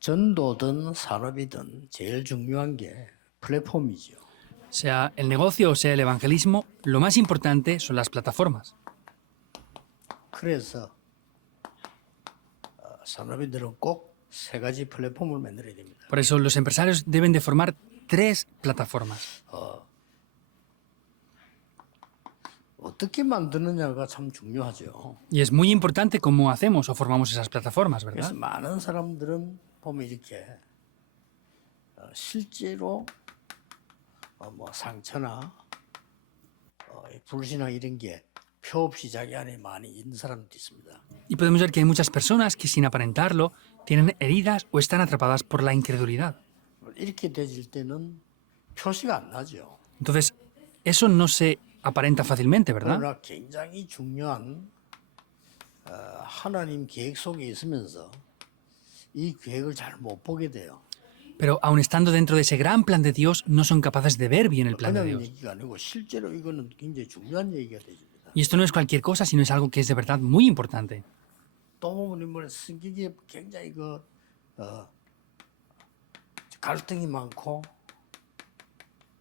전도든 산업이든 제일 중요한 게 플랫폼이죠. Sea el negocio o sea el evangelismo, lo más importante son las plataformas. 그래서 산업인들은 꼭 세 가지 플랫폼을 만들어야 됩니다. Por eso los empresarios deben de formar 3 plataformas. 어떻게 만드느냐가 참 중요하죠. Y es muy importante cómo hacemos o formamos esas plataformas, 그래서 ¿verdad? 많은 사람들은 보면 이렇게 실제로 뭐 상처나 불신앙 이런 게 표 없이 자기 안에 많이 있는 사람도 있습니다. Y podemos ver que hay muchas personas que sin aparentarlo tienen heridas o están atrapadas por la incredulidad. 이렇게 되질 때는 표시가 안 나죠. Entonces, eso no se aparenta fácilmente, ¿verdad? 그러나 굉장히 중요한 하나님 계획 속에 있으면서 이 계획을 잘 못 보게 돼요. Pero aun estando dentro de ese gran plan de Dios, no son capaces de ver bien el plan de 그냥 Dios. 얘기가 아니고 실제로 이거는 굉장히 중요한 얘기가 되집니다. Y esto no es cualquier cosa, sino es algo que es de verdad muy importante. 또 보면 성격이 굉장히 갈등이 많고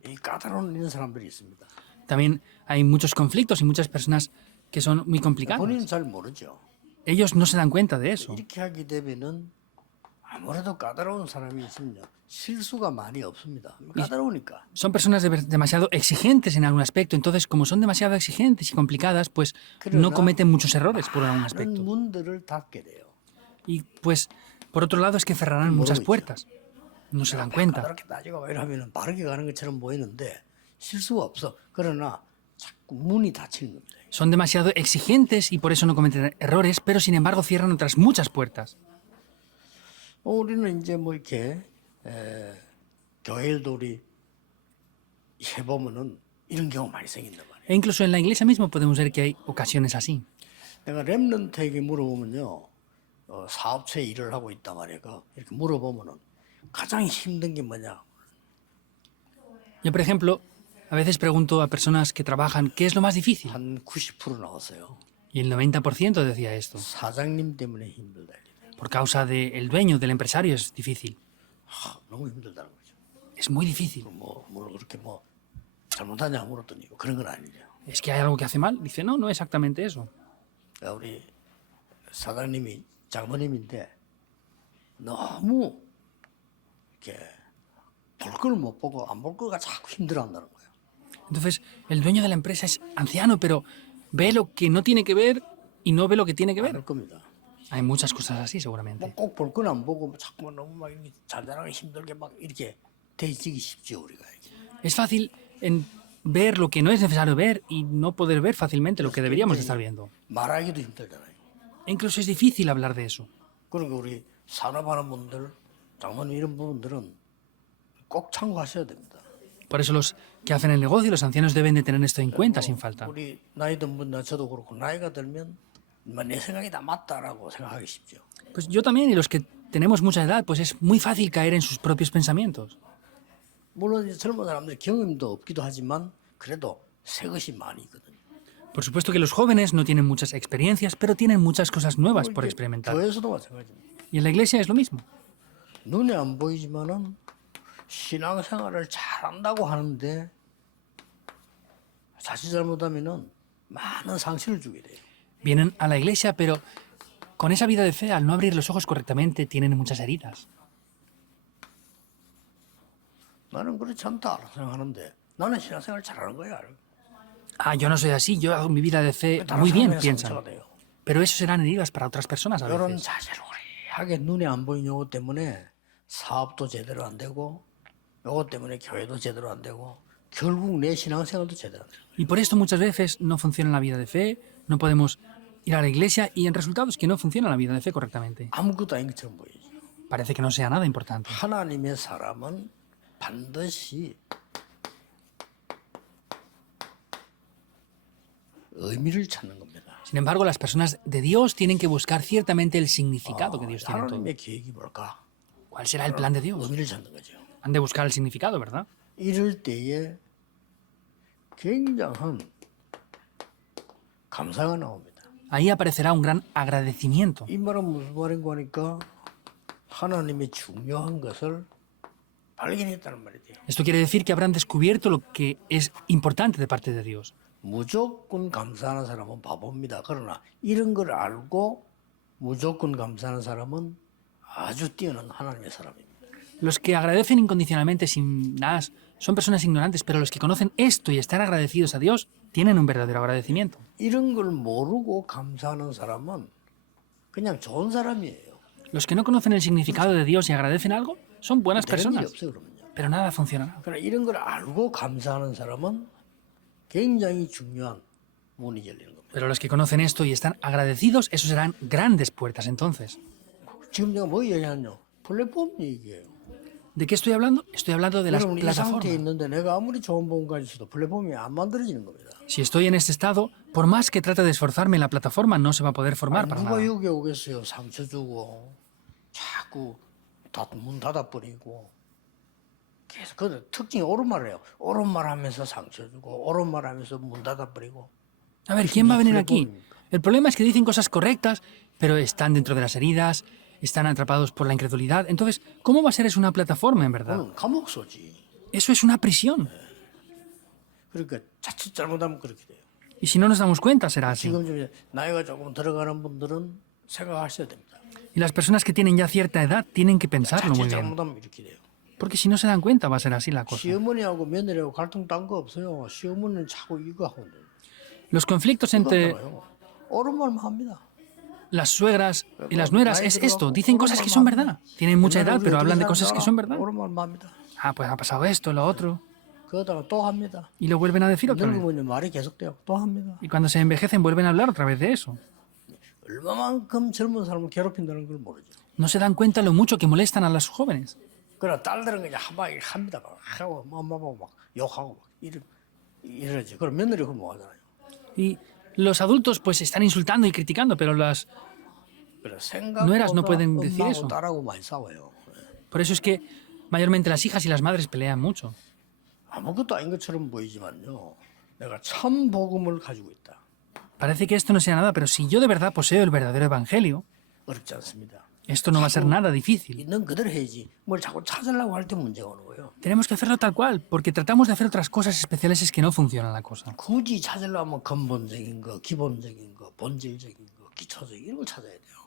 이 까다로운 이런 사람들이 있습니다. También hay muchos conflictos y muchas personas que son muy 본인은 complicadas. 잘 모르죠. Ellos no se dan cuenta de eso. 이렇게 하게 되면은 아무래도 까다로운 사람이 있으면 실수가 많이 없습니다. 까다로우니까. Son personas demasiado exigentes en algún aspecto, entonces como son demasiado exigentes y complicadas, pues no cometen muchos errores por algún 많은 aspecto. 문들을 닫게 돼요. Y pues, por otro lado, es que cerrarán muchas puertas. No se dan cuenta. 까다롭게 따지고 이러면 바르게 가는 것처럼 보이는데 실수가 없어. 그러나 자꾸 문이 닫히는 겁니다. Son demasiado exigentes y por eso no cometen errores, pero sin embargo cierran otras muchas puertas. 우리는 이제 뭐 이렇게 교회일도 우리 해보면은 이런 경우 많이 생긴단 말이에요. E incluso en la iglesia mismo podemos ver que hay ocasiones así. 내가 렘넌트에게 물어보면요, 사업체 일을 하고 있단 말이에요. 이렇게 물어보면은 가장 힘든 게 뭐냐? Yo, por ejemplo, a veces pregunto a personas que trabajan qué es lo más difícil. 한 90% 나왔어요. Y el 90% decía esto. 사장님 때문에 힘들다. Por causa del dueño, del empresario, es difícil. 너무 힘들다는 거죠. Es muy difícil. 뭐 그렇게 뭐 잘못하냐 물었더니 그런 건 아니냐. ¿Es que hay algo que hace mal? Dice, no, no exactamente eso. 우리 사장님이 장모님인데 너무 이렇게 볼 걸 못 보고 안 볼 거가 자꾸 힘들어한다는 거예요. Entonces, el dueño de la empresa es anciano, pero ve lo que no tiene que ver y no ve lo que tiene que 안 ver. 할 겁니다. Hay muchas cosas así, seguramente. 꼭 볼 건 안 보고 자꾸 너무 막 이렇게 잔잔하게 힘들게 막 이렇게 돼지기 쉽죠 우리가. Es fácil en ver lo que no es necesario ver y no poder ver fácilmente lo que deberíamos de estar viendo. 말하기도 힘들잖아요. E incluso es difícil hablar de eso. 그러니까 우리 산업하는 분들, 장모님 이런 부분들은 꼭 참고하셔야 됩니다. Por eso los que hacen el negocio, los ancianos deben de tener esto en cuenta sin falta. 우리 나이 든 분나 저도 그렇고 나이가 들면 내 생각이 다 맞다라고 생각하기 쉽죠. Pues yo también, y los que tenemos mucha edad, pues es muy fácil caer en sus propios pensamientos. 물론 이제 젊은 사람들 경험도 없기도 하지만 그래도 새 것이 많이 있거든요. Por supuesto que los jóvenes no tienen muchas experiencias, pero tienen muchas cosas nuevas por experimentar. 교회에서도 마찬가지입니다. Y en la iglesia es lo mismo. 눈에 안 보이지만은 신앙생활을 잘한다고 하는데 자칫 잘못하면은 많은 상처를 주게 돼요. Vienen a la iglesia, pero con esa vida de fe, al no abrir los ojos correctamente, tienen muchas heridas. 나는 그렇지 않다 생각하는데 나는 신앙생활 잘하는 거야. Ah, yo no soy así, yo hago mi vida de fe 다른 muy bien, 사람의 piensan. 상처가 돼요. Pero eso serán heridas para otras personas a 이런 veces. 자잘하게 눈에 안 보이는 요거 때문에 사업도 제대로 안 되고 요거 때문에 교회도 제대로 안 되고 결국 내 신앙생활도 제대로 안 돼요. Y por esto muchas veces no funciona la vida de fe, no podemos ir a la iglesia y en resultado es que no funciona la vida de fe correctamente. 아무것도 아닌 것처럼 보이죠. Parece que no sea nada importante. 하나님의 사람은 반드시 의미를 찾는 겁니다. Sin embargo, las personas de Dios tienen que buscar ciertamente el significado que Dios tiene en todo. 하나님의 계획이 뭘까? ¿Cuál será el plan de Dios? 의미를 찾는 거죠. Han de buscar el significado, ¿verdad? 이럴 때에 굉장한 감사가 나옵니다. Ahí aparecerá un gran agradecimiento. 이 말은 무슨 말인가 하니까 하나님의 중요한 것을 발견했다는 말이죠. Esto quiere decir que habrán descubierto lo que es importante de parte de Dios. 무조건 감사하는 사람은 바보입니다. 그러나 이런 걸 알고 무조건 감사하는 사람은 아주 뛰어난 하나님의 사람입니다. Los que agradecen incondicionalmente sin más son personas ignorantes, pero los que conocen esto y están agradecidos a Dios tienen un verdadero agradecimiento. 이런 걸 모르고 감사하는 사람은 그냥 좋은 사람이에요. Los que no conocen el significado de Dios y agradecen algo son buenas 되는 일이 personas, 없어요, 그러면요. pero nada funcionará. 그러나 이런 걸 알고 감사하는 사람은 굉장히 중요한 문이 열리는 겁니다. Pero los que conocen esto y están agradecidos, esos serán grandes puertas entonces. 지금 내가 뭐 얘기하냐? 플랫폼 얘기예요. ¿De qué estoy hablando? Estoy hablando de las 여러분 이 상태에 plataformas. 있는데 내가 아무리 좋은 본까지 있어도 플랫폼이 안 만들어지는 겁니다. Si estoy en este estado, por más que trate de esforzarme, la plataforma no se va a poder formar para 누가 nada. 여기 오겠어요? 상처 주고 자꾸 문 닫아버리고 계속 그 특징이 옳은 말이에요. 옳은 말하면서 상처 주고 옳은 말하면서 문 닫아버리고. A ver, ¿quién va a venir aquí? El problema es que dicen cosas correctas, pero están dentro de las heridas, están atrapados por la incredulidad. Entonces, ¿cómo va a ser eso una plataforma en verdad? 그건 감옥소지. Eso es una prisión. 그러니까 자칫 잘못하면 그렇게 돼요. Y si no nos damos cuenta, será así. 지금 좀 나이가 조금 들어가는 분들은 생각하셔야 됩니다. Y las personas que tienen ya cierta edad tienen que pensarlo muy 자칫 bien. 잘못하면 이렇게 돼요. Porque si no se dan cuenta, va a ser así la cosa. 시어머니하고 며느리하고 갈등 딴 거 없어요. 시어머니는 자꾸 이거 하고 Los conflictos entre 그러잖아요. 옳은 말만 합니다. las suegras y las nueras es esto. Dicen cosas que son verdad. Tienen mucha edad, pero hablan de cosas que son verdad. 옳은 말만 합니다. Ah, pues ha pasado esto, lo otro. 그러다가 또 합니다. Y lo vuelven a decir otra vez. 늙으면 말이 계속돼요. 또 합니다. Y cuando se envejecen, vuelven a hablar otra vez de eso. 얼마만큼 젊은 사람을 괴롭힌다는 걸 모르죠. No se dan cuenta lo mucho que molestan a los jóvenes. 그러나 딸들은 그냥 한마디 합니다. 막 하고 엄마하고 막 욕하고 막 이러지. 그럼 며느리 그럼 뭐 하잖아요. Y los adultos pues están insultando y criticando, pero las... 그래 nueras no 생각보다 pueden decir 엄마하고 eso. 딸하고 많이 싸워요. Por eso es que mayormente las hijas y las madres pelean mucho. 아무것도 아닌 것처럼 보이지만요. 내가 참 복음을 가지고 있다. Parece que esto no sea nada, pero si yo de verdad poseo el verdadero evangelio, 어렵지 않습니다. esto no va a ser nada difícil. 있는 그대로 해야지. 뭘 자꾸 찾으려고 할 때 문제가 오는 거예요. Tenemos que hacerlo tal cual, porque tratamos de hacer otras cosas especiales es que no funciona la cosa. 굳이 찾으려면 근본적인 거, 기본적인 거, 본질적인 거, 기초적인 이런 걸 찾아야 돼요.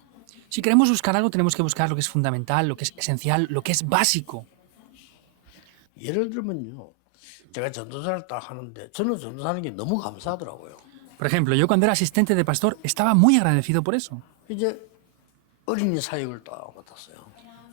Si queremos buscar algo, tenemos que buscar lo que es fundamental, lo que es esencial, lo que es básico. 예를 들면요. 제가 전도사를 딱 하는데 저는 전도사하는 게 너무 감사하더라고요. Por ejemplo, yo cuando era asistente de pastor estaba muy agradecido por eso. 이제 어린이 사역을 딱 맡았어요.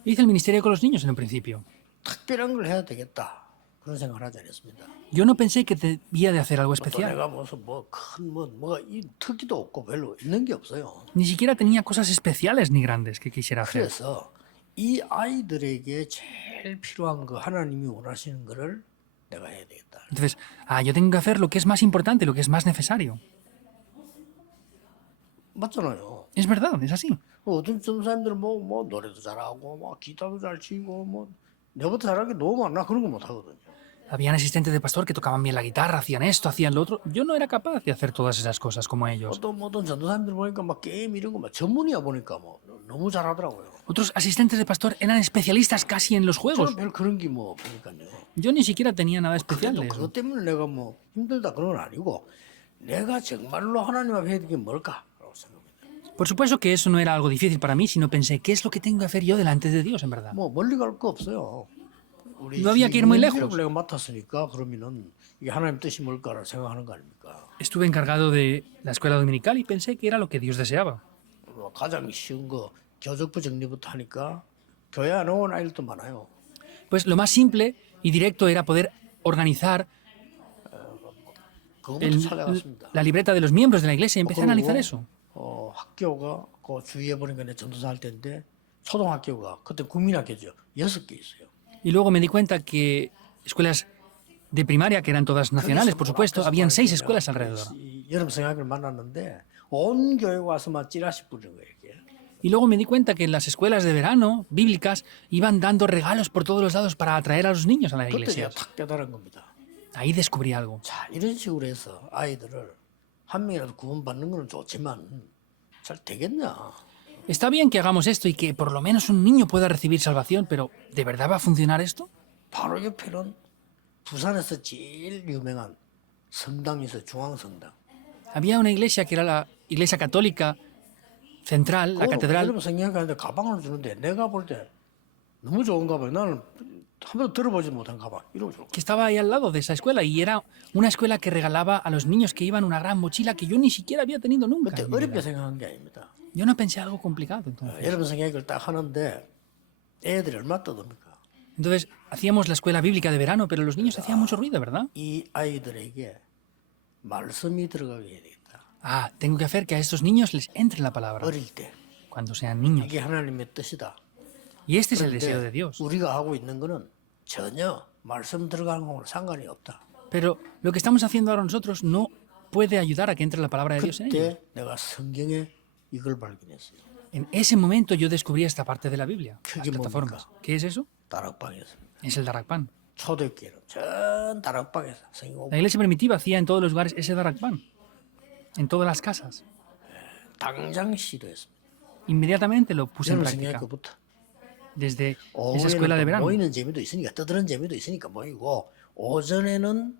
Hice el ministerio con los niños en un principio. 특별한 걸 해야 되겠다. 그런 생각을 하지 않았습니다. Yo no pensé que debía de hacer algo 또 especial. 내가 무슨 뭐가 이 특기도 없고 별로 있는 게 없어요. Ni siquiera tenía cosas especiales ni grandes que quisiera hacer. 그래서 이 아이들에게 제일 필요한 거 하나님이 원하시는 거를 내가 해야 되겠다. Entonces, yo tengo que hacer lo que es más importante, lo que es más necesario. 맞잖아요. Es verdad, es así. 어떤 전사님들은 뭐 노래도 잘하고 막 기타도 잘 치고 뭐 내보다 잘하는 게 너무 많아. 그런 거 못 하거든요. Habían asistentes de pastor que tocaban bien la guitarra, hacían esto, hacían lo otro. Yo no era capaz de hacer todas esas cosas como ellos. 어떤 전도사님들 보니까 막 게임 이런 거 막 전문이야 보니까 뭐 너무 잘하더라고요. Otros asistentes de pastor eran especialistas casi en los juegos. 저는 별 그런 게 뭐 보니까요. Yo ni siquiera tenía nada especial 그래도 de eso. 그것 때문에 내가 뭐 힘들다 그런 건 아니고 내가 정말로 하나님 앞에 해야 될 게 뭘까라고 생각해요. Por supuesto que eso no era algo difícil para mí, sino pensé, ¿qué es lo que tengo que hacer yo delante de Dios, en verdad? 뭐 멀리 갈 거 없어요. 우리 No había que ir muy lejos. 내가 맡았으니까 그러면은 이게 하나님 뜻이 뭘까를 생각하는 거 아닙니까? Estuve encargado de la escuela dominical y pensé que era lo que Dios deseaba. 가장 쉬운 거 교적부 정리부터 하니까 교회 안 온 아이들도 많아요. Pues lo más simple y directo era poder organizar 그거부터 찾아갔습니다. la libreta de los miembros de la iglesia y empecé a analizar 그리고, eso. 학교가 그 주위에 보니까 내 전도사 할 때인데 초등학교가 그때 국민학교죠. 6개 있어요. Y luego me di cuenta que escuelas de primaria, que eran todas nacionales, por supuesto, habían 6 escuelas alrededor. 여름 성학을 만났는데 온 교회가 와서 막 찌라시 뿌리는 거예요. 이게. Y luego me di cuenta que en las escuelas de verano bíblicas iban dando regalos por todos los lados para atraer a los niños a la 그때 iglesia. 제가 탁 깨달은 겁니다. Ahí descubrí algo. 자, 이런 식으로 해서 아이들을 한 명이라도 구원받는 건 좋지만 잘 되겠냐? Está bien que hagamos esto y que por lo menos un niño pueda recibir salvación, pero ¿de verdad va a funcionar esto? 바로 옆에는 부산에서 제일 유명한 성당이 있어요. 중앙성당. Había una iglesia que era la iglesia católica central, la catedral, 여러분 생각하는데 가방을 주는데 내가 볼 때 너무 좋은 가방. 나는 한 번도 들어보지 못한 가방. 이러고 줄 거야. que estaba ahí al lado de esa escuela y era una escuela que regalaba a los niños que iban una gran mochila que yo ni siquiera había tenido nunca. 그때 en mi vida. 어렵게 생각한 게 아닙니다. Yo no pensé algo complicado entonces. 여러분 생각을 딱 하는데 애들이 얼마나 떠듭니까? Entonces hacíamos la escuela bíblica de verano, pero los niños hacían mucho ruido, ¿verdad? 이 아이들에게 말씀이 들어가게 해야 되겠다. Ah, tengo que hacer que a estos niños les entre la palabra 어릴 때 cuando sean niños. 이게 하나님의 뜻이다. Y este es el 그런데 deseo de Dios. 우리가 하고 있는 거는 전혀 말씀 들어가는 거랑 상관이 없다. Pero lo que estamos haciendo ahora nosotros no puede ayudar a que entre la palabra de Dios en ellos. 그때 내가 성경에 이걸 발견했어요. En ese momento yo descubrí esta parte de la Biblia, las ¿Qué plataformas. ¿Qué es eso? 다락방이었습니다. Es el darakpan. 초대교회는 전 다락방에서 성경 La iglesia primitiva hacía en todos los lugares ese darakpan, en todas las casas. 당장 시도했습니다. Inmediatamente lo puse en 여러분 práctica. 생각할 그부터 Desde esa escuela de 오후에는 또 verano. 모이는 재미도 있으니까 떠드는 재미도 있으니까 모이고 오전에는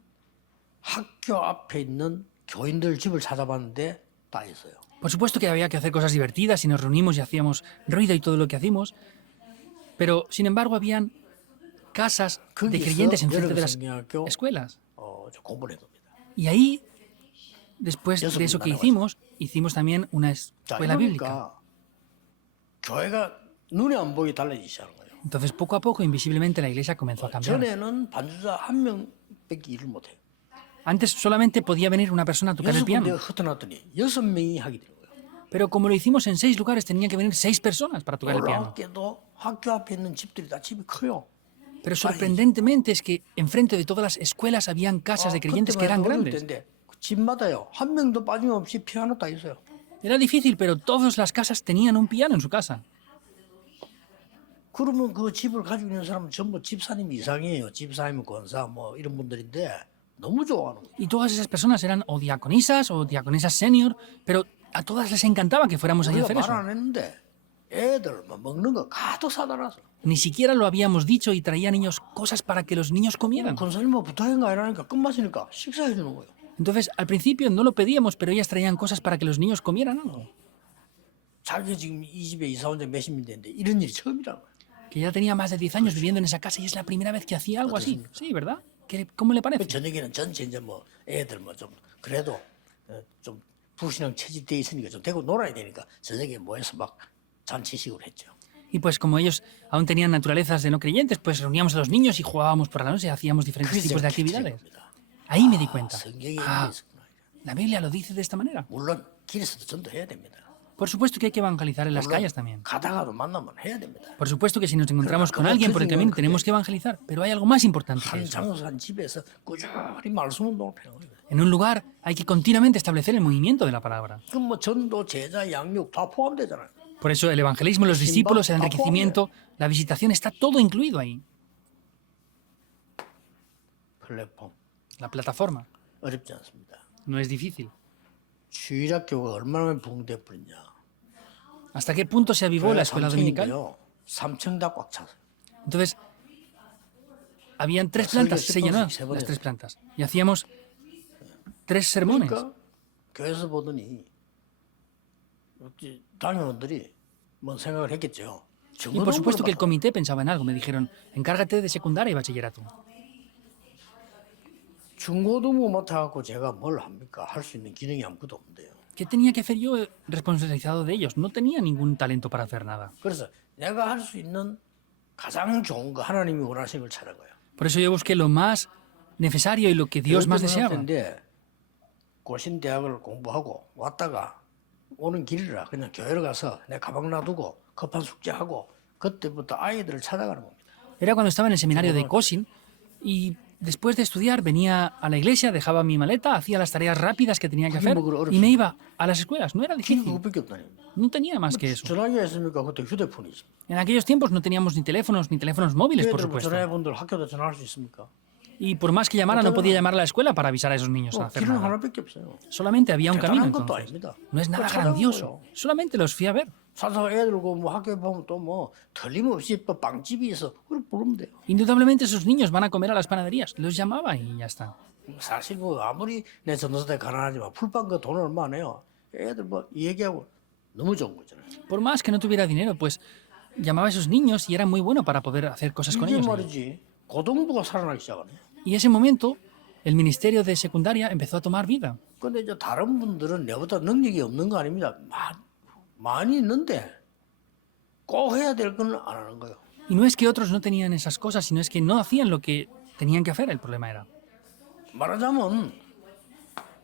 학교 앞에 있는 교인들 집을 찾아봤는데 다 있어요. Por supuesto que había que hacer cosas divertidas y nos reunimos y hacíamos ruido y todo lo que hacíamos, pero sin embargo habían casas de creyentes enfrente de las 성경학교 escuelas. 좀 공부를 해둡니다. Y ahí, después de eso que hicimos también una 자, escuela bíblica. 이러니까 교회가 눈에 안 보이게 달라지기 시작한 거예요. Entonces, poco a poco, invisiblemente, la iglesia comenzó a cambiar. 전에는 반주자 한 명밖에 일을 못해요. Antes solamente podía venir una persona a tocar el 여섯 군데 piano, 흩어놨더니 6명이 하게 되는 거예요. pero como lo hicimos en 6 lugares, tenían que venir 6 personas para tocar el piano. 놀랍게도 학교 앞에 있는 집들이 다 집이 커요. Pero sorprendentemente es que enfrente de todas las escuelas habían casas de creyentes que eran 어려울 grandes. 텐데 집마다요 한 명도 빠짐없이 피아노 다 있어요. Era difícil, pero todas las casas tenían un piano en su casa. 그러면 그 집을 가지고 있는 사람은 전부 집사님 이상이에요. 집사님 권사 뭐 이런 분들인데 너무 좋아하는 거예요. Y todas esas personas eran o diaconisas senior, pero a todas les encantaba que fuéramos allí a hacer 우리가 말 eso. 안 했는데 애들 뭐 먹는 거 가득 사다 놨어. Ni siquiera lo habíamos dicho y traía niños cosas para que los niños comieran. 권사님 뭐 부탁한 거 아니라니까 끝마치니까 식사해 주는 거예요. Entonces, al principio no lo pedíamos, pero ellas traían cosas para que los niños comieran algo. 자기 지금 이 집에 이사 온 지 몇십 년 됐는데 이런 일이 처음이라는 거예요. Que ya tenía más de 10 años viviendo en esa casa y es la primera vez que hacía algo así. Sí, ¿verdad? ¿Cómo le parece? 저녁에는 전체 이제 뭐 애들 뭐 좀 그래도 좀 불신앙 체질돼 있으니까 좀 되고 놀아야 되니까 저녁에 모여서 막 잔치식으로 했죠. Y pues como ellos aún tenían naturalezas de no creyentes, pues reuníamos a los niños y jugábamos por la noche y hacíamos diferentes 그래서 tipos de 제가 actividades. 겁니다. Ahí me di cuenta. 성경에 Ah, 있었구나. la Biblia lo dice de esta manera. 물론 길에서도 전도해야 됩니다. Por supuesto que hay que evangelizar en las 물론 calles también. 가다가도 만나면 해야 됩니다. Por supuesto que si nos encontramos con Pero alguien por el 그거 camino 그게- tenemos que evangelizar. Pero hay algo más importante que 한 eso. 장소 한 집에서 꾸준히 말씀 운동을 해요. En un lugar hay que continuamente establecer el movimiento de la palabra. 그럼 뭐 전도, 제자, 양육 다 포함되잖아요. Por eso el evangelismo, los discípulos, el enriquecimiento, la visitación, está todo incluido ahí. 플랫폼 La plataforma. 어렵지 않습니다. No es difícil. 주일학교가 얼마나 붕대 뿌렸냐. ¿Hasta qué punto se avivó la escuela dominical? 3층 다 꽉 찼어요. Entonces, habían 3 Las plantas, oigas, se llenó se las ponen. 3 plantas. Y hacíamos 3 sermones. 그러니까 교회에서 보더니 당연원들이 뭔 생각을 했겠죠. Y por supuesto que el comité pensaba en algo. Me dijeron, encárgate de secundaria y bachillerato. 중고등부 맡아갖고 제가 뭘 합니까? 할 수 있는 기능이 아무것도 없는데요. ¿Qué tenía que hacer yo responsabilizado de ellos? No tenía ningún talento para hacer nada. 그래서 내가 할 수 있는 가장 좋은 거 하나님이 원하시는 걸 찾은 거예요. Por eso yo busqué lo más necesario y lo que Dios más deseaba. 근데 고신 대학을 공부하고 왔다가 오는 길이라 그냥 교회를 가서 내 가방 놔두고 급한 숙제하고 그때부터 아이들을 찾아가는 겁니다. Era cuando estaba en el seminario de Cosin y después de estudiar venía a la iglesia, dejaba mi maleta, hacía las tareas rápidas que tenía que hacer y me iba a las escuelas. No era 길이 difícil, 그것밖에 없다니. no tenía más que eso. 전화기가 있으니까 그때 휴대폰이 있습니다. En aquellos tiempos no teníamos ni teléfonos móviles, por 교회들 supuesto. 전화해본들 학교도 전화할 수 있습니까? Y por más que llamara, no podía llamar a la escuela para avisar a esos niños a hacer 길은 nada. 하나밖에 없어요. Solamente había un camino 대단한 것도 entonces. 아닙니다. No es nada 그걸 찾아온 grandioso. 거예요. Solamente los fui a ver. 사서 애들 그뭐 학교에 보면 또 뭐 틀림없이 또 빵집이 있어. 그걸 부르면 돼요. Indudablemente esos niños van a comer a las panaderías. Los llamaba y ya está. 사실 뭐 아무리 내 전도사대 가난하지만 풀빵 그 돈 얼마 안 해요. 애들 뭐 얘기하고 너무 좋은 거잖아요. Por más que no tuviera dinero, pues llamaba a esos niños y era muy bueno para poder hacer cosas con 이제 ellos. 말이지 고등부가 살아나기 시작하네. Y ese momento, el ministerio de secundaria empezó a tomar vida. 근데 이제 다른 분들은 내보다 능력이 없는 거 아닙니다. 많이 있는데 꼭 해야 될 건 안 하는 거예요. Y no es que otros no tenían esas cosas, sino es que no hacían lo que tenían que hacer. El problema era. 말하자면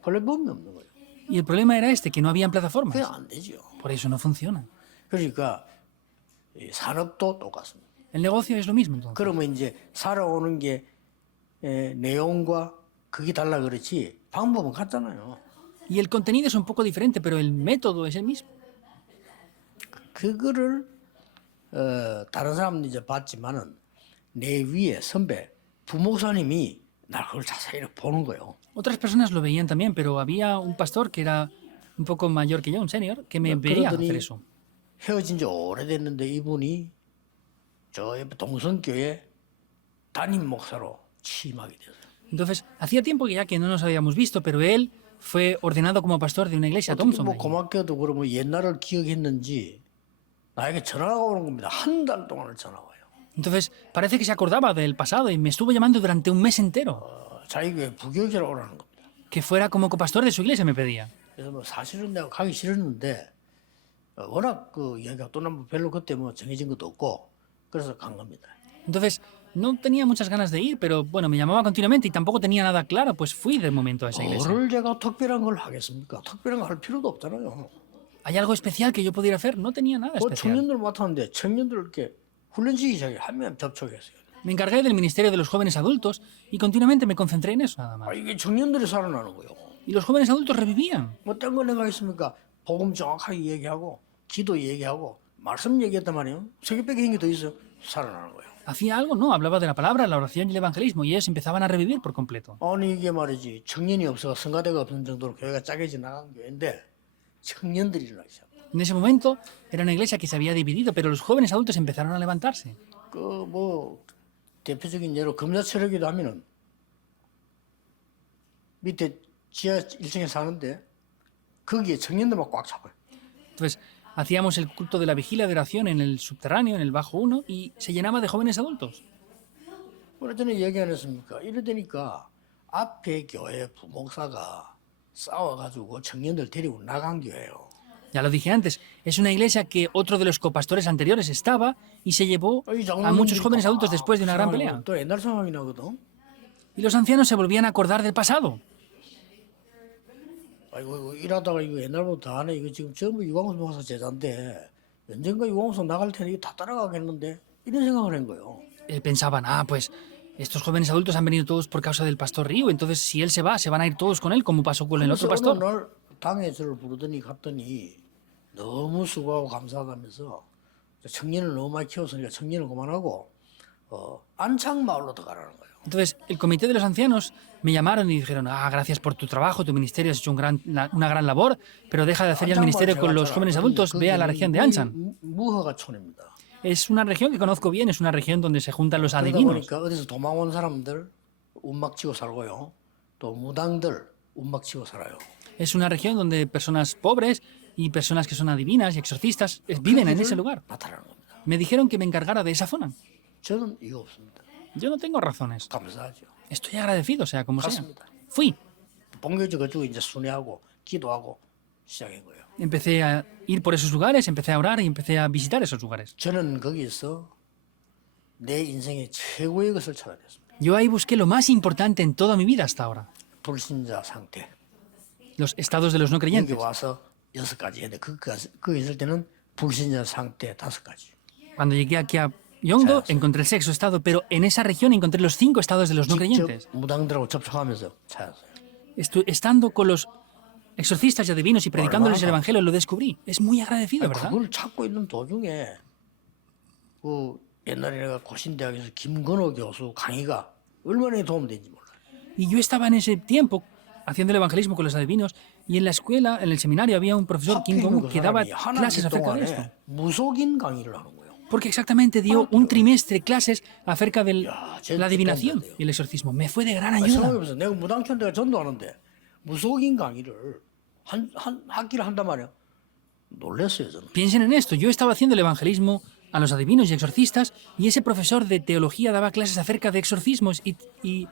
플랫폼이 없는 거예요. Y el problema era este, que no habían plataformas. 그게 안 되죠. Por eso no funciona. 그러니까 이 산업도 똑같습니다. El negocio es lo mismo entonces. 그러면 이제 살아오는 게 내용과 그게 달라 그렇지 방법은 같잖아요. Y el contenido es un poco diferente, pero el método es el mismo. 그거를 다른 사람들이 이제 봤지만은 내 위에 선배 부목사님이 날 그걸 자세히 이렇게 보는 거예요. Otras personas lo veían también, pero había un pastor que era un poco mayor que yo, un senior, que me veía hacer 그러더니 eso. 헤어진 지 오래됐는데 이분이 저 옆에 동성교회 담임 목사로 취임하게 됐어요. Entonces, hacía tiempo que ya que no nos habíamos visto, pero él fue ordenado como pastor de una iglesia, 어떻게 Thompson. 뭐 allí. 고맙게도 그러면 옛날을 기억했는지 나에게 전화가 오는 겁니다. 한 달 동안을 전화 와요. Entonces, parece que se acordaba del pasado y me estuvo llamando durante un mes entero. 자기 교회 부교육자로 오라는 겁니다. Que fuera como copastor de su iglesia, me pedía. 그래서 뭐 사실은 내가 가기 싫었는데 워낙 그 이야기가 또 난 별로 그때 뭐 정해진 것도 없고 그래서 간 겁니다. Entonces, no tenía muchas ganas de ir, pero bueno, me llamaba continuamente y tampoco tenía nada claro, pues fui de momento a esa iglesia. 뭐를 제가 특별한 걸 하겠습니까? 특별한 거 할 필요도 없잖아요. ¿Hay algo especial que yo pudiera hacer? No tenía nada 뭐 especial. 청년들 맡았는데 청년들 이렇게 훈련시키기 시작해 하면 접촉했어요. Me encargué del ministerio de los jóvenes adultos y continuamente me concentré en eso nada 아 más. 이게 청년들이 살아나는 거예요. Y los jóvenes adultos revivían. 뭐 딴 거 내가 있습니까? 복음 정확하게 얘기하고 기도 얘기하고 말씀 얘기했단 말이에요. 세계백의 힘이 더 있어 살아나는 거예요. ¿Hacía algo? No, hablaba de la palabra, la oración y el evangelismo y ellos empezaban a revivir por completo. 아니 이게 말이지 청년이 없어서 성가대가 없는 정도로 교회가 짜게지 나간 교회인데 청년들이 일어나기 시작. En ese momento era una iglesia que se había dividido, pero los jóvenes adultos empezaron a levantarse. 그 뭐 대표적인 예로 금자철이기도 하면은 밑에 지하 1층에 사는데 거기에 청년들만 꽉 잡아요. Entonces, hacíamos el culto de la vigilia de oración en el subterráneo, en el bajo 1, y se llenaba de jóvenes adultos. 오늘 전에 얘기 안 했습니까? 이러다니까 앞에 교회 부목사가 싸워가지고 청년들 데리고 나간 교회예요. Ya lo dije antes, es una iglesia que otro de los copastores anteriores estaba y se llevó a muchos jóvenes adultos después de una gran pelea. 또 옛날 상황이 나거든. Y los ancianos se volvían a acordar del pasado. 아이고 일하다가 이거 옛날부터 안 해. 이거 지금 전부 유광수 목사 제자인데 언젠가 유광수 나갈 테니 이거 다 따라가겠는데 이런 생각을 한 거예요. Pensaban, pues estos jóvenes adultos han venido todos por causa del pastor Río, entonces si él se va, se van a ir todos con él, como pasó con el otro 그래서 어느 pastor. 날 당에 저를 부르더니 갔더니 너무 수고하고 감사하다면서 청년을 너무 많이 키웠으니까 청년을 그만하고 안창마을로 들어가라는 거예요. Entonces, el comité de los ancianos me llamaron y dijeron, gracias por tu trabajo, tu ministerio has hecho una gran labor, pero deja de hacer ya el ministerio con los jóvenes adultos, ve a la región de Anshan. 무허가촌입니다. Es una región que conozco bien, es una región donde se juntan los 그러다 adivinos. 보니까 어디서 도망온 사람들 운막치고 살고요. 또 무당들 운막치고 살아요. Es una región donde personas pobres y personas que son adivinas y exorcistas viven en ese lugar. 나타나는 겁니다. Me dijeron que me encargara de esa zona. 저는 이거 없습니다. Yo no tengo razones. 감사하죠. Estoy agradecido, sea como sea. 갔습니다. Fui. 본교지 그쪽에 이제 순회하고 기도하고 시작한 거예요. Empecé a ir por esos lugares, empecé a orar y empecé a visitar esos lugares. 저는 거기서 내 인생의 최고의 것을 찾아냈습니다. Yo ahí busqué lo más importante en toda mi vida hasta ahora. 불신자 상태. Los estados de los no 여기 creyentes. 와서 6가지 했는데 거기 있을 때는 불신자 상태 5가지. Cuando llegué aquí a Yongdo encontré el sexto estado, pero en esa región encontré los 5 estados de los no 직접 creyentes. 무당들하고 접촉하면서 찾았어요. Estando con los exorcistas y adivinos y predicándoles el evangelio lo descubrí. Es muy agradecido, ¿verdad? 그걸 찾고 있는 도중에 그 옛날에 내가 고신대학에서 김건호 교수 강의가 얼마나 도움된지 몰라요. Y yo estaba en ese tiempo haciendo el evangelismo con los adivinos y en la escuela, en el seminario, había un profesor Kim 하필이면 Gong 그 que daba 사람이 한 clases 학기 acerca de esto. 동안에 무속인 강의를 하는 거예요. Porque exactamente dio un trimestre clases acerca de Ya, 제일 la adivinación 좋던데요. y el exorcismo. Me fue de gran 아, ayuda. 생각해보세요. 내가 무당촌 내가 전도하는데 무속인 강의를 한 학기를 한단 말이에요. 놀랐어요 저는. Piensen en esto. Yo estaba haciendo el evangelismo a los adivinos y exorcistas y ese profesor de teología daba clases acerca de exorcismos y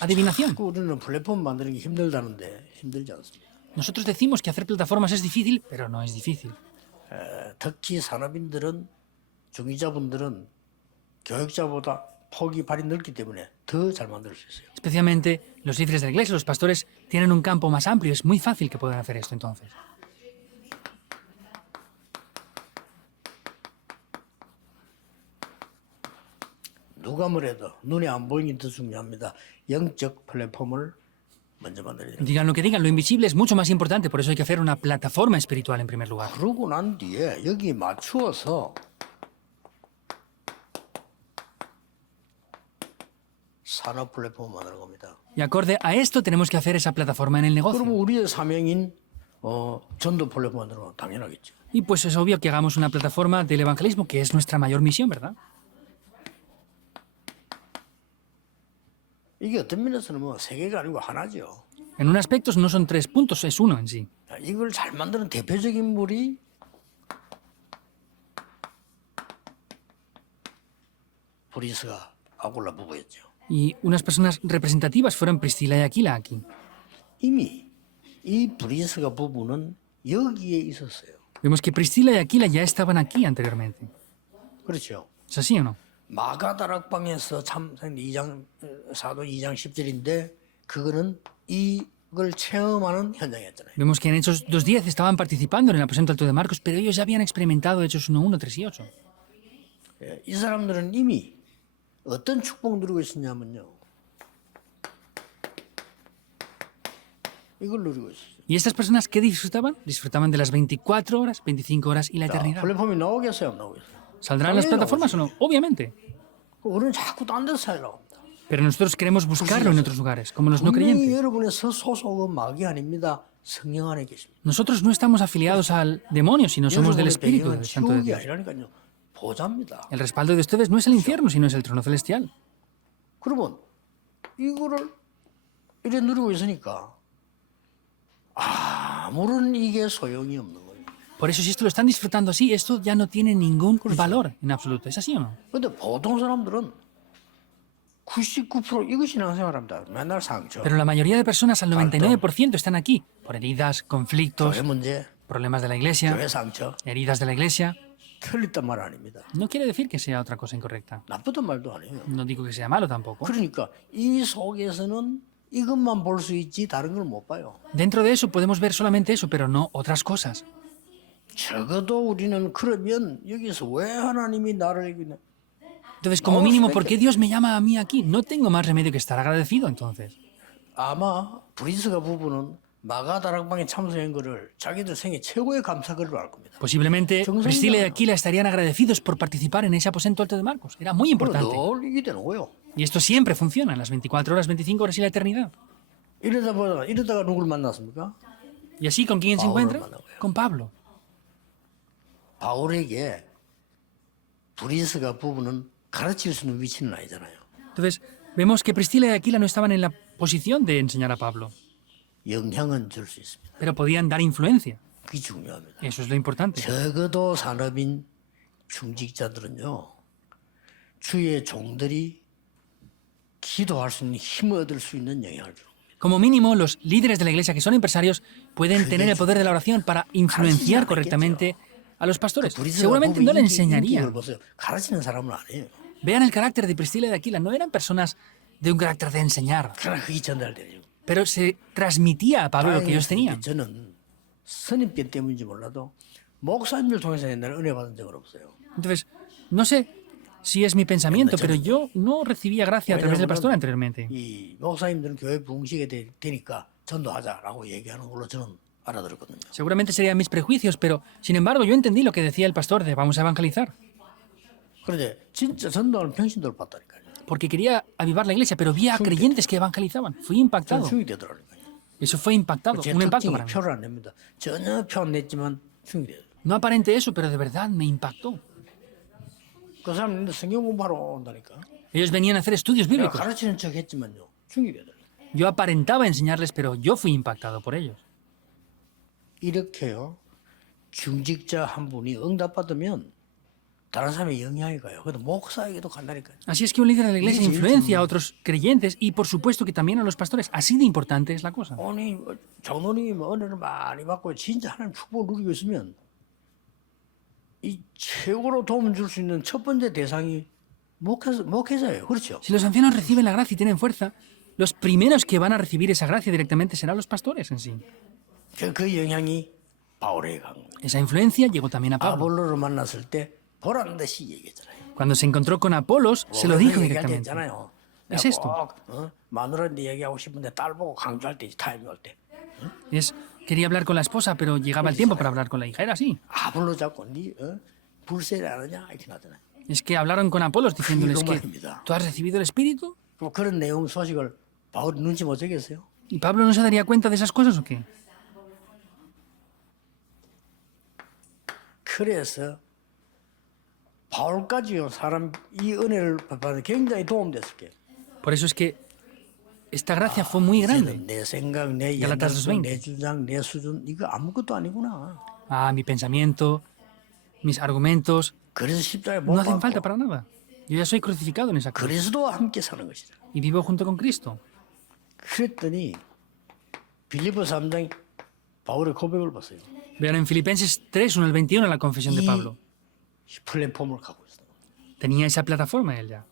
adivinación. 자꾸 우리는 플랫폼 만드는 게 힘들다는데 힘들지 않습니다. Nosotros decimos que hacer plataformas es difícil, pero no es difícil. 특히 산업인들은 중위자분들은 교육자보다 폭이 발이 넓기 때문에 더 잘 만들 수 있어요. Especialmente los líderes de la iglesia, los pastores, tienen un campo más amplio. Es muy fácil que puedan hacer esto entonces. 누가 뭐래도 눈에 안 보이는 게 더 중요합니다. 영적 플랫폼을 먼저 만들어야 돼요. Digan lo que digan, lo invisible es mucho más importante, por eso hay que hacer una plataforma espiritual en primer lugar. 그러고 난 뒤에 여기 맞추어서 산업 플랫폼 만드는 겁니다. Y acorde a esto tenemos que hacer esa plataforma en el 그러면 negocio. 우리의 사명인 전도 플랫폼 만드는 건 당연하겠죠. Y pues es obvio que hagamos una plataforma del evangelismo, que es nuestra mayor misión, ¿verdad? 이게 어떤 면에서는 뭐 세 개가 아니고 하나죠. En un aspecto no son 3 puntos, es uno en sí. 자, 이걸 잘 만드는 대표적인 인물이 브리스가 아굴라 부부였죠. Y unas personas representativas fueron Priscila y Aquila aquí. 이미 이 브리스가 부부는 여기에 있었어요. Vemos que Priscila y Aquila ya estaban aquí anteriormente. 그렇죠. ¿Es así o no? 마가다락방에서 참 2장 사도 2장 10절인데 그거는 이걸 체험하는 현장이었잖아요. Vemos que en Hechos 2.10 estaban participando en el aposento alto de Marcos, pero ellos ya habían experimentado Hechos 1.1, 3 y 8. 예, 이 사람들은 이미 어떤 축복 누리고 있었냐면요. 이걸 누리고 있었어요. ¿Y estas personas qué disfrutaban? Disfrutaban de las 24 horas, 25 horas y la 자, eternidad. 플랫폼이 나오겠어요, 안 나오겠어요? ¿Saldrán las plataformas o no? Obviamente. 우리는 자꾸 딴 데서 살려고 합니다. Pero nosotros queremos buscarlo en otros lugares, como los no 분명히 creyentes. 여러분의 소속은 마귀 아닙니다. 성령 안에 계십니다. Nosotros no estamos afiliados al demonio, sino somos del 여러분의 Espíritu 배경은 del Santo de 지옥이 Dios. 아니라니까요. 보좌입니다. El respaldo de ustedes no es el infierno, sino es el trono celestial. 그러면 이거를 이래 누리고 있으니까 아무런 이게 소용이 없는 거예요. Por eso, si esto lo están disfrutando así, esto ya no tiene ningún valor en absoluto. ¿Es así o no? 근데 보통 사람들은 99% 이거 신앙생활합니다. 맨날 상처, Pero la mayoría de personas, al 99%, están aquí por heridas, conflictos, 교회 문제, problemas de la iglesia, 교회 상처. heridas de la iglesia. 틀렸단 말 아닙니다. No quiere decir que sea otra cosa incorrecta. 나쁘단 말도 아니에요. No digo que sea malo tampoco. 그러니까 이 속에서는 이것만 볼 수 있지 다른 걸 못 봐요. Dentro de eso podemos ver solamente eso, pero no otras cosas. 적어도 우리는 그러면 여기서 왜 하나님이 나를 이기냐? Entonces, como mínimo, ¿por qué Dios me llama a mí aquí? No tengo más remedio que estar agradecido, entonces. 아마 브리스가 부부는 마가다락방에 참석한 거를 자기들 생애 최고의 감사글로 알 겁니다. Posiblemente Priscila y Aquila estarían agradecidos por participar en ese aposento alto de Marcos. Era muy 그럼 importante. 늘 이게 되는 거예요. Y esto siempre funciona, las 24 horas, 25 horas y la eternidad. 이러다가 누굴 만났습니까? ¿Y así con quién se Pablo, encuentra? hermano. Con Pablo. 바울에게 브리스가 부부는 가르칠 수 있는 위치는 아니잖아요. Entonces, vemos que Priscila y Aquila no estaban en la posición de enseñar a Pablo, 영향은 줄 수 있습니다. pero podían dar influencia. 그게 중요합니다. Eso es lo importante. 적어도 산업인 중직자들은요. 주의 종들이 기도할 수 있는 힘을 얻을 수 있는 영향을 주는 겁니다. Como mínimo, los líderes de la iglesia que son empresarios pueden tener el poder de la oración para influenciar correctamente a los pastores. 브리스가 Seguramente 부부 no le 인격을 enseñarían. 보세요. 가르치는 사람은 아니에요. Vean el carácter de Priscila y de Aquila. No eran personas de un carácter de enseñar, 그러나 그게 전달되죠. pero se transmitía a Pablo lo que ellos tenían. 저는 선임병 때문인지 몰라도 목사님들 통해서 옛날에 은혜 받은 적은 없어요. Entonces, no sé si es mi pensamiento, pero yo no recibía gracia a través del pastor anteriormente. 이 목사님들은 교회 부흥시게 되니까 전도하자라고 얘기하는 걸로 저는 알아들었거든요. Seguramente serían mis prejuicios, pero sin embargo yo entendí lo que decía el pastor de vamos a evangelizar. 그런데 진짜 전도하는 평신도를 봤다니까요. Porque quería avivar la iglesia, pero vi a creyentes que evangelizaban. Fui 저는 impactado. 충이 되더라고요. Eso fue impactado, 제 un impacto 특징이 para mí. 표를 안 냅니다. 전혀 표 안 냈지만 충격돼요. No aparente eso, pero de verdad me impactó. 그 사람들 성경 공부하러 온다니까. Ellos venían a hacer estudios 내가 bíblicos. 가르치는 척 했지만요. 충격이더라고요. Yo aparentaba enseñarles, pero yo fui impactado por ellos. 이렇게요. 중직자 한 분이 응답받으면 다른 사람의 영향이 가요. 그래도 목사에게도 간다니까요. Así es que un líder de la iglesia Sí, sí, influencia a otros creyentes y por supuesto que también a los pastores. Así de importante es la cosa. 아니 장로님 은혜를 많이 받고 진짜 하나님 축복을 누리고 있으면 이 최고로 도움 줄 수 있는 첫 번째 대상이 목회자예요. 그렇죠? Si los ancianos reciben la gracia y tienen fuerza, los primeros que van a recibir esa gracia directamente serán los pastores en sí. 그 영향이 바울에게 간 거예요. Esa influencia llegó también a Pablo. 아볼로를 만났을 때 보란 듯이 얘기했잖아요. Cuando se encontró con Apolos, se lo dijo 얘기할 때 directamente. 있잖아요. Es 내가 esto. 꼭, 마누라한테 얘기하고 싶은데 딸 보고 강조할 때 타임이 올 때. Quería hablar con la esposa, pero llegaba el tiempo para hablar con la hija. Era así. 아볼로 잡고 니 불세를 안 하냐 이렇게 나잖아요. Es que hablaron con Apolos diciéndoles que 말입니다. tú has recibido el Espíritu. 뭐 그런 내용 소식을 바울이 눈치 못 채겠어요? ¿Y Pablo no se daría cuenta de esas cosas o qué? 그래서 바울까지요 사람 이 은혜를 받는 굉장히 도움됐을 게요. Por eso es que esta gracia fue muy grande. 이제는 내 생각, 내 Gálatas 연단수, 2:20. 내 주장, 내 수준 이거 아무것도 아니구나. Ah, mi pensamiento, mis argumentos, 그래서 십자가에 no 못 hacen falta 박고 para nada. Yo ya soy crucificado en esa cruz 그리스도와 함께 사는 것이다. y vivo junto con Cristo. 그랬더니 빌립보 3장 바울의 고백을 봤어요. Vean en Filipenses 3, 1 al 21, la confesión de Pablo. 이 플랫폼을 갖고 있어요. Tenía esa plataforma él ya.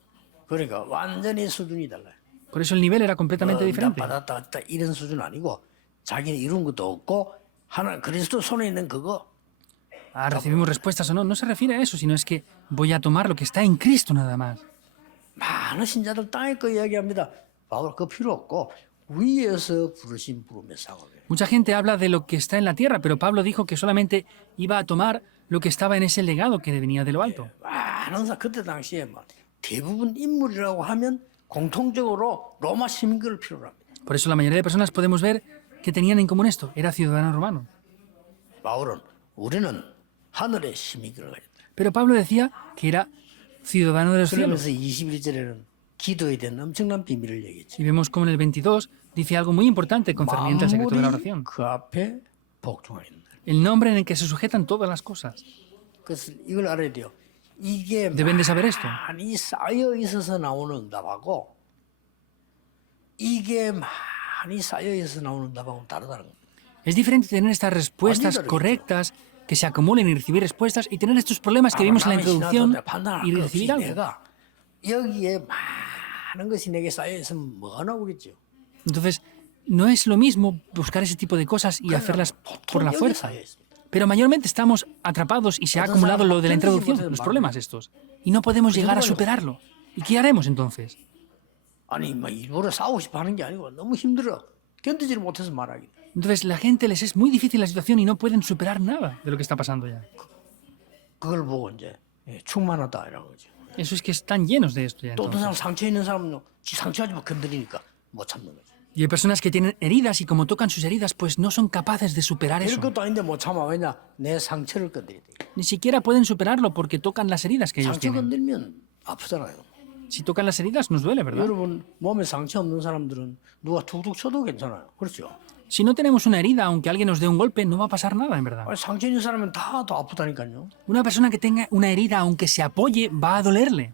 그러니까 완전히 수준이 달라요. Por eso el nivel era completamente diferente. 받았다 이런 수준 아니고 자기는 이룬 것도 없고 하나 그리스도 손에 있는 그거 Ah, recibimos respuestas o no. No se refiere a eso, sino es que voy a tomar lo que está en Cristo nada más. 많은 신자들 땅에 거 이야기합니다. 바울 그 필요 없고 위에서 부르신 부름의 상업이에요. Mucha gente habla de lo que está en la tierra, pero Pablo dijo que solamente iba a tomar lo que estaba en ese legado que venía de lo alto. 많은 사 그때 당시에 막 대부분 인물이라고 하면 공통적으로 로마 시민권을 필요로 합니다. Por eso la mayoría de personas podemos ver que tenían en común esto. Era ciudadano romano. 바울은 우리는 하늘의 시민권을 가졌다. Pero Pablo decía que era ciudadano de los cielos. 그러면서 21절에는 기도에 대한 엄청난 비밀을 얘기했죠. Y vemos como en el 22 dice algo muy importante concerniente al secreto de la 만물이 oración. 그 앞에 복종하는 날. El nombre en el que se sujetan todas las cosas. 그래서 이걸 알아야 돼요. 이게 Deben de saber esto. 많이 쌓여 있어서 나오는 응답하고 이게 많이 쌓여 있어서 나오는 응답하고는 다르다는 거예요. Es diferente tener estas respuestas Ayúdalo, correctas, que se acumulen y recibir respuestas, y tener estos problemas que vimos en la 남의 introducción 신앙도 판단할 y 것 없이 recibir algo. 내가 여기에 많은 것이 내게 쌓여 있으면 뭐가 나오겠죠. Entonces, no es lo mismo buscar ese tipo de cosas y hacerlas por la 여기 fuerza. 쌓여 있습니다. Pero mayormente estamos atrapados y se ha acumulado lo de la introducción, los problemas estos. Y no podemos llegar a superarlo. ¿Y qué haremos entonces? 아니 뭐 일부러 싸우고 싶어 하는 게 아니고 너무 힘들어. 견디지를 못해서 말하기. Entonces, la gente les es muy difícil la situación y no pueden superar nada de lo que está pasando ya. 그걸 보고 이제 충만하다 이런 거죠. Eso es que están llenos de esto ya. 또 어떤 Entonces. 사람 상처 있는 사람은 지 상처하지 마 건드리니까 못 참는 거죠. Y hay personas que tienen heridas y como tocan sus heridas, pues no son capaces de superar 이럴 eso. 것도 아닌데 못 참아. 왜냐? 내 상처를 건드리대. Ni siquiera pueden superarlo porque tocan las heridas que ellos 상처 tienen. 건들면 아프잖아요. Si tocan las heridas nos duele, ¿verdad? 여러분 몸에 상처 없는 사람들은 누가 툭툭 쳐도 괜찮아요. 그렇죠? Si no tenemos una herida, aunque alguien nos dé un golpe, no va a pasar nada, en verdad. 아니, 상처 있는 사람은 다 더 아프다니까요. Una persona que tenga una herida, aunque se apoye, va a dolerle.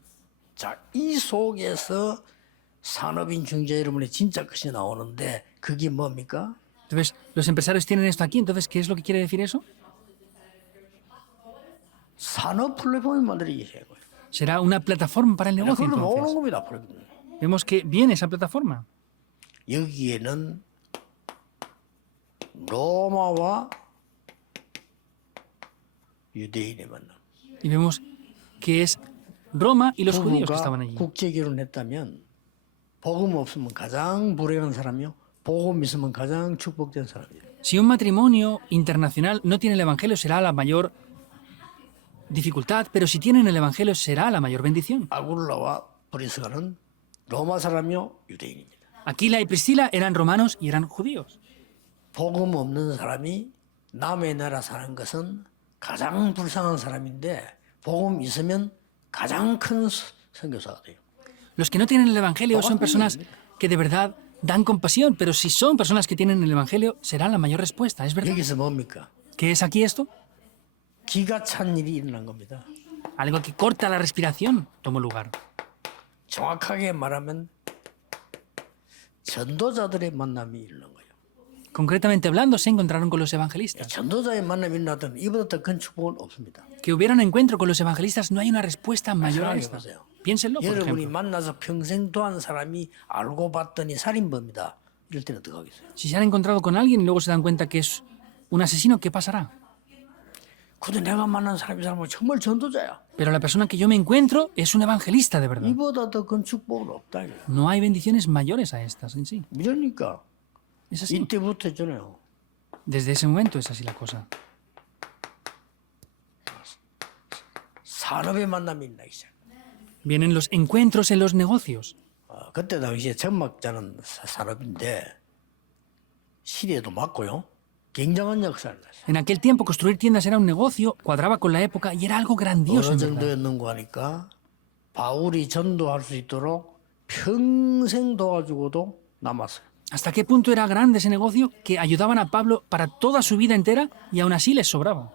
자, 이 속에서 산업인 중재 여러분의 진짜 것이 나오는데 그게 뭡니까? Entonces, los empresarios tienen esto aquí, entonces, ¿qué es lo que quiere decir eso? 산업 플랫폼이 만들기 시작해요. Será una plataforma para el negocio, 그걸로 모으는 entonces. 겁니다. 플랫폼. Vemos que viene esa plataforma. 여기에는 로마와 유대인이 만나. Y vemos que es Roma y los judíos que 부부가 estaban allí. 국제 결혼했다면 복음 없으면 가장 불행한 사람이요. 복음 있으면 가장 축복된 사람이에요. Si un matrimonio internacional no tiene el Evangelio, será la mayor dificultad, pero si tienen el Evangelio, será la mayor bendición. 아굴라와 브리스가는 로마 사람이요 유대인입니다. Aquila y Priscila eran romanos y eran judíos. 복음 없는 사람이 남의 나라 사는 것은 가장 불쌍한 사람인데 복음 있으면 가장 큰 선교사가 돼요. Los que no tienen el Evangelio son personas que de verdad dan compasión, pero si son personas que tienen el Evangelio, será la mayor respuesta, ¿es verdad? 여기서 뭡니까? ¿Qué es aquí esto? 기가 찬 일이 일어난 겁니다. Algo que corta la respiración tomó lugar. 정확하게 말하면 전도자들의 만남이 일어난 거예요. Concretamente hablando, se encontraron con los evangelistas. 전도자의 만남이 일어나던 이보다 더 큰 축복은 없습니다. Que hubiera un encuentro con los evangelistas, no hay una respuesta mayor a esta. Piénsenlo, por 여러분이 ejemplo. 만나서 평생 도한 사람이 알고 봤더니 살인범이다. 이럴 때는 어떻게 하겠어요? Si se han encontrado con alguien y luego se dan cuenta que es un asesino, ¿qué pasará? 근데 내가 만난 사람이 정말 전도자야. Pero la persona que yo me encuentro es un evangelista de verdad. 이보다 더 큰 축복은 없다. 이거야. No hay bendiciones mayores a estas en sí. 이러니까 Es así. 이때부터 있잖아요. Desde ese momento es así la cosa. 산업의 만남이 일어나기 시작. Vienen los encuentros en los negocios. 그때 당시에 천막자는 산업인데 시대도 맞고요. 굉장한 역사를 했어요. En aquel tiempo construir tiendas era un negocio, cuadraba con la época y era algo grandioso 어느 en verdad. 정도였는고 하니까 바울이 전도할 수 있도록 평생 도와주고도 남았어요. ¿Hasta qué punto era grande ese negocio que ayudaban a Pablo para toda su vida entera y aún así les sobraba?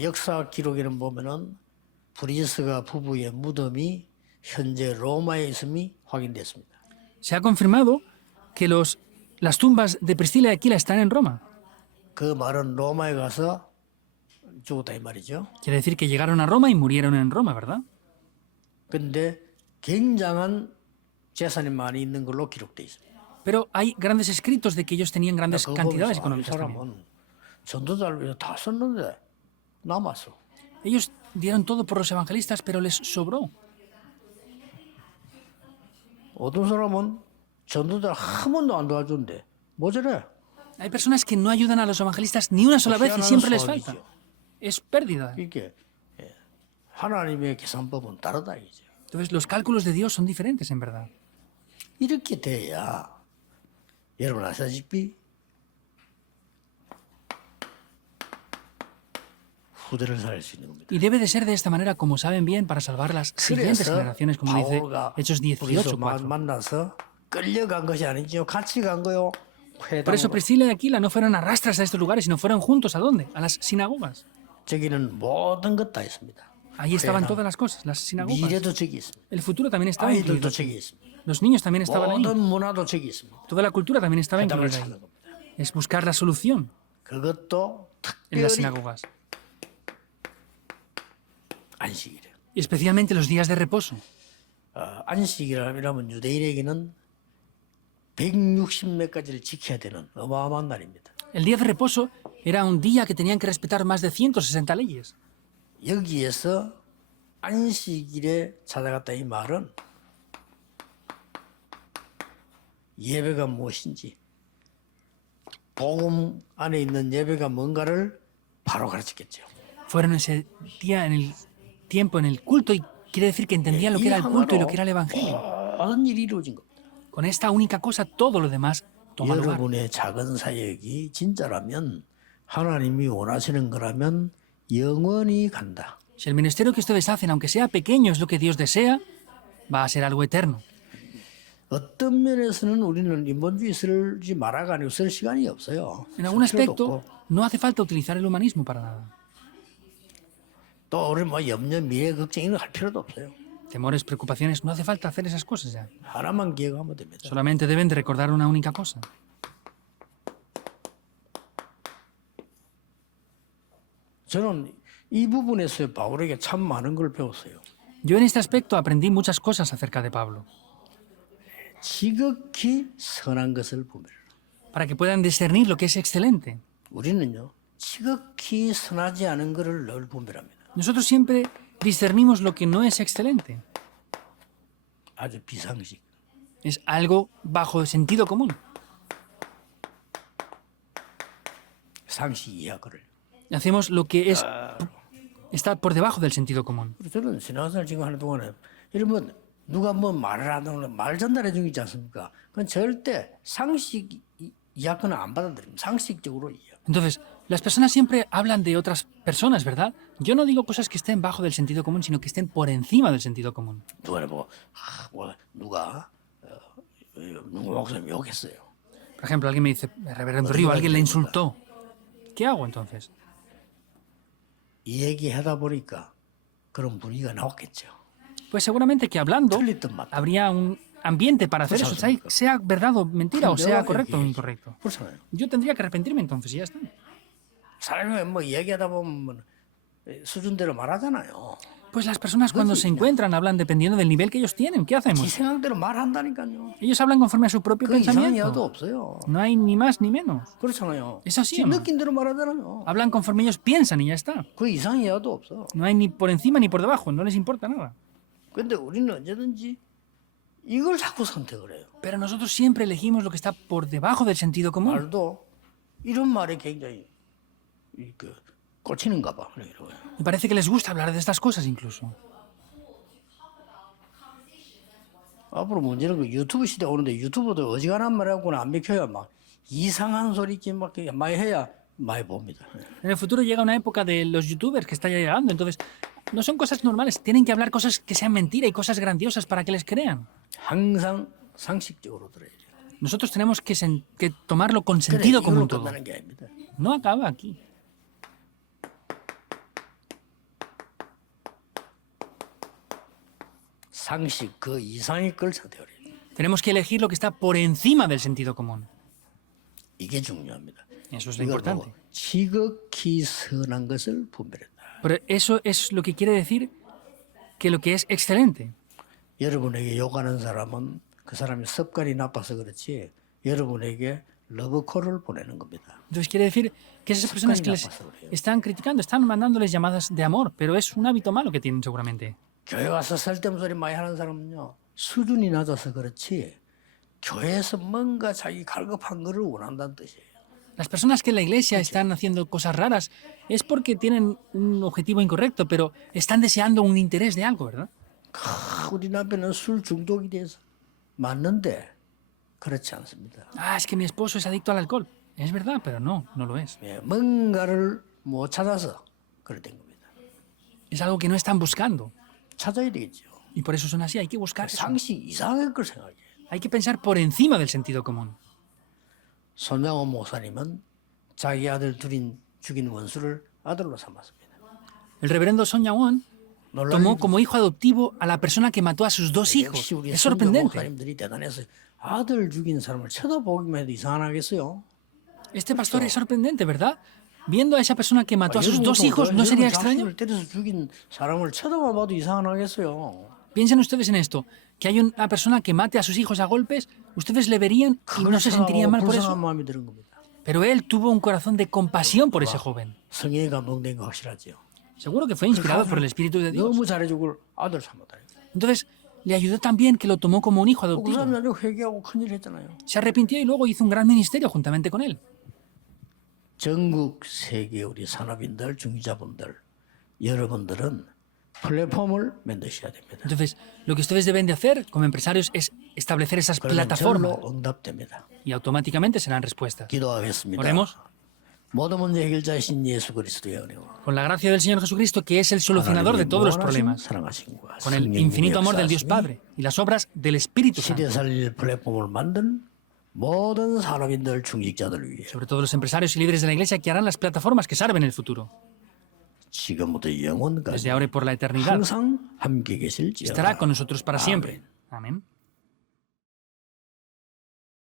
역사 기록에는 보면은 브리스가 부부의 무덤이 현재 로마에 있음이 확인됐습니다. Se ha confirmado que las tumbas de Priscila y Aquila están en Roma. 그 말은 로마에 가서 죽었다 이 말이죠. Quiere decir que llegaron a Roma y murieron en Roma, ¿verdad? 근데 굉장한 재산이 많이 있는 걸로 기록돼 있습니다. Pero hay grandes escritos de que ellos tenían grandes 그거 cantidades 보면서 이 económicas también. 사람은 전도자를 위해서 다 썼는데 남았어. Ellos dieron todo por los evangelistas, pero les sobró. 어떤 사람은 전도자 한 번도 안 도와준대. 뭐 저래? Hay personas que no ayudan a los evangelistas ni una sola vez y siempre les falta. 수학이죠. Es pérdida. 이게 하나님의 계산법은 다르다 이제. Entonces los cálculos de Dios son diferentes en verdad. 이렇게 돼야 여러분 아시다시피 후대를 살릴 수 있는 겁니다. Y debe de ser de esta manera, como saben bien, para salvar las siguientes generaciones, como dice 바울과 Hechos 브리스 18:4. 만나서 끌려간 것이 아니죠. 같이 간 거요. Por eso Priscila y Aquila no fueron arrastras a estos lugares, sino fueron juntos. ¿A dónde? A las sinagogas. 저기는 모든 것 다 있습니다. Ahí estaban todas las cosas, las sinagogas. 미래도 저기 있습니다. El futuro también estaba incluido. 아이들도 저기 있습니다. Los niños también estaban ahí. 모든 문화도 저기 있습니다. Toda la cultura también estaba 해답을 incluida ahí. 찾는 겁니다. Es buscar la solución 그것도 en las 특별히 sinagogas. 안식이래요. Y especialmente los días de reposo. 안식이라면 유대인에게는 160몇 가지를 지켜야 되는 어마어마한 날입니다. El día de reposo era un día que tenían que respetar más de 160 leyes. 여기에서 안식일에 찾아갔다 이 말은 예배가 무엇인지 복음 안에 있는 예배가 뭔가를 바로 가르쳤겠죠. Fueron ese día en el tiempo, en el culto, y quiere decir que entendían lo que era el culto y lo que era el evangelio. 모든 일이 이루어진 겁니다. Con esta única cosa, todo lo demás toma lugar. 여러분의 작은 사역이 진짜라면 하나님이 원하시는 거라면 영원히 간다. Si el ministerio que ustedes hacen, aunque sea pequeño, es lo que Dios desea, va a ser algo eterno. 어떤 면에서는 우리는 인본주의 쓰지 말아가 아니고 쓸 시간이 없어요. En algún 쓸 필요도 aspecto, 없고. no hace falta utilizar el humanismo para nada. 또 우리 뭐 염려 미래 걱정 이런 거 할 필요도 없어요. Temores, preocupaciones, no hace falta hacer esas cosas ya. 하나만 기억하면 됩니다. Solamente deben de recordar una única cosa. 저는 이 부분에서 바울에게 참 많은 걸 배웠어요. Yo en este aspecto aprendí muchas cosas acerca de Pablo, 지극히 선한 것을 보면 para que puedan discernir lo que es excelente. 우리는요 지극히 선하지 않은 것을 늘 분별합니다. Nosotros siempre discernimos lo que no es excelente. 아주 비상식. Es algo bajo el sentido común. 상식 이하 거를. Hacemos lo que es está por debajo del sentido común. 저는 신앙생활 지금 하는 동안에 이러면 누가 뭐 말을 안 하면 말 전달해 준 게 있지 않습니까? 그건 절대 상식 이야기는 안 받아들입니다. 상식적으로 이야기. Entonces, las personas siempre hablan de otras personas, ¿verdad? Yo no digo cosas que estén bajo del sentido común, sino que estén por encima del sentido común. 누가 누구 목사님 욕했어요. Por ejemplo, alguien me dice, Reverendo Río, alguien le insultó. ¿Qué hago entonces? 이 얘기하다 보니까 그런 분위기가 나왔겠죠. Pues seguramente que hablando 틀릴 듯 맞다. habría un ambiente para hacer eso, sea verdad o mentira, o sea correcto o incorrecto. 그렇잖아요. Yo tendría que arrepentirme entonces y ya está. 사람이 뭐 얘기하다 보면 수준대로 말하잖아요. Pues las personas cuando se encuentran hablan dependiendo del nivel que ellos tienen. ¿Qué 지 hacemos? 생각대로 말한다니까요. Ellos hablan conforme a su propio 그 이상한 이하도 pensamiento. 없어요. No hay ni más ni menos. 그렇잖아요. Es así, 지 ¿o no? 느낀 대로 말하잖아요. Hablan conforme ellos piensan y ya está. 그 이상한 이하도 없어. No hay ni por encima ni por debajo, no les importa nada. 근데 우리는 언제든지 이걸 자꾸 선택을 해요. Pero nosotros siempre elegimos lo que está por debajo del sentido común. 말도 이런 말에 굉장히 꽂히는가 봐. 이러고요. Me parece que les gusta hablar de estas cosas incluso. 앞으로 문제는 그 유튜브 시대 오는데 유튜브도 어지간한 말하고는 안 비켜야 막 이상한 소리 막 많이 해야 많이 봅니다. En el futuro llega una época de los youtubers que está ya llegando, entonces no son cosas normales, tienen que hablar cosas que sean mentira y cosas grandiosas para que les crean. 항상 상식적으로 들어야 돼요. Nosotros tenemos que tomarlo con 그래, sentido 이걸로 común todo. 끝나는 게 아닙니다. No acaba aquí. 상식 그 이상의 걸 선택을 해야 돼요. Tenemos que elegir lo que está por encima del sentido común. 이게 중요합니다. Eso es lo 이걸 importante. 보고 지극히 선한 것을 분별했다. Pero eso es lo que quiere decir que lo que es excelente. 여러분에게 욕하는 사람은 그 사람이 습관이 나빠서 그렇지 여러분에게 러브콜을 보내는 겁니다. Entonces quiere decir que esas personas que les están criticando, están mandándoles llamadas de amor, pero es un hábito malo que tienen seguramente. 교회 와서 쓸데없는 소리 많이 하는 사람은요 수준이 낮아서 그렇지 교회에서 뭔가 자기 갈급한 거를 원한다는 뜻이에요. Las personas que en la iglesia están haciendo cosas raras es porque tienen un objetivo incorrecto, pero están deseando un interés de algo, ¿verdad? 우리 남편은 술 중독이 돼서 맞는데 그렇지 않습니다. Ah, es que mi esposo es adicto al alcohol. Es verdad, pero no, no lo es. 예, 뭔가를 못 찾아서 그래 된 겁니다. Es algo que no están buscando. 찾아야 되겠죠. Y por eso son así, hay que buscar eso. 상식 이상한 걸 생각해요. Hay que pensar por encima del sentido común. 손양원 목사님은 자기 아들 죽인 원수를 아들로 삼았습니다. El reverendo Son Yang-won tomó como hijo adoptivo a la persona que mató a sus dos hijos. 역시 우리 Es 선교 sorprendente. 목사님들이 대단해서 아들 죽인 사람을 쳐다보기만 해도 이상하겠어요. Este pastor es sorprendente, ¿verdad? Viendo a esa persona que mató a sus dos hijos, ¿no sería extraño? 자식을 때려서 죽인 사람을 쳐다만 봐도 이상하겠어요. Piensen ustedes en esto, que hay una persona que mate a sus hijos a golpes, ustedes le verían y no se sentirían mal por 불쌍한 eso. 마음이 드는 겁니다. Pero él tuvo un corazón de compasión por ese joven. 성령의 감동된 거 확실하죠. Seguro que fue inspirado por el Espíritu de Dios. 너무 잘해주고 아들 삼았다. Entonces, le ayudó también que lo tomó como un hijo 그 adoptivo. 사람 나중에 회개하고 큰일 했잖아요. Se arrepintió y luego hizo un gran ministerio juntamente con él. 전국 세계 우리 산업인들, 중기자분들, 여러분들은 플랫폼을 만드셔야 됩니다. Entonces, lo que ustedes deben de hacer como empresarios es establecer esas 그러면 plataformas 절로 응답됩니다. y automáticamente serán respuestas. 기도하겠습니다. Oremos. 모든 문제 해결자이신 예수 그리스도의 은혜와 Con la gracia del Señor Jesucristo, que es el solucionador de 하나님의 todos los 무한하신 problemas, 사랑하심과 con el 성령님의 infinito amor del Dios 역사하심이 Padre y las obras del Espíritu Santo, 시대 살릴 플랫폼을 만든 모든 산업인들, 중직자들 위해 sobre todo los empresarios y líderes de la Iglesia que harán las plataformas que salven el futuro. 지금부터 영원까지 Desde ahora y por la eternidad, 항상 함께 계실지어다. estará con nosotros para siempre. Amén.